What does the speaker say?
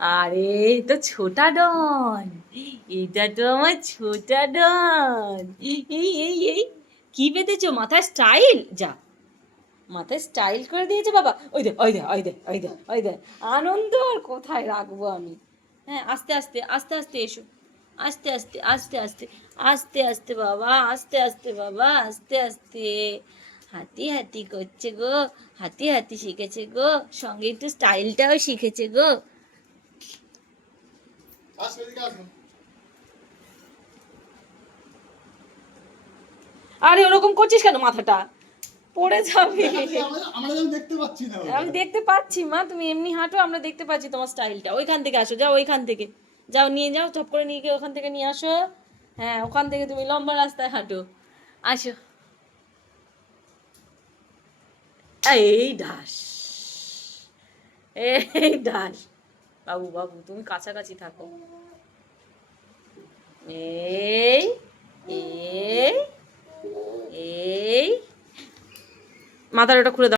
আরে এই তো ছোটা ডন, এটা তো আমার ছোটা ডন। এই কি বেঁধেছো মাথায়? স্টাইল যা, মাথায় স্টাইল করে দিয়েছে বাবা। ওই দে ওই দে ওই দে ওই দে ওই দে। আনন্দ আর কোথায় রাখবো আমি। হ্যাঁ, আস্তে আস্তে আস্তে আস্তে এসো, আস্তে আস্তে আস্তে আস্তে আস্তে আস্তে বাবা, আস্তে আস্তে বাবা, আস্তে আস্তে। হাতি হাতি করছে গো, হাতি হাতি শিখেছে গো, সঙ্গে একটু স্টাইলটাও শিখেছে গো। আরে ওরকম করছিস কেন? মাথাটা পড়ে যাবে। আমি দেখতে পাচ্ছি মা, তুমি এমনি হাঁটো, আমরা দেখতে পাচ্ছি তোমার স্টাইলটা। ওইখান থেকে আসো, যাও ওইখান থেকে, যাও নিয়ে যাও, চপ করে নিয়ে গিয়ে ওখান থেকে নিয়ে আসো। হ্যাঁ, ওখান থেকে তুমি লম্বা রাস্তায় হাঁটো, আসো। এই ঢাস, এই ঢাস। বাবু বাবু তুমি কাছাকাছি থাকো। এই এই এই মাথার ওটা খুলে দাও।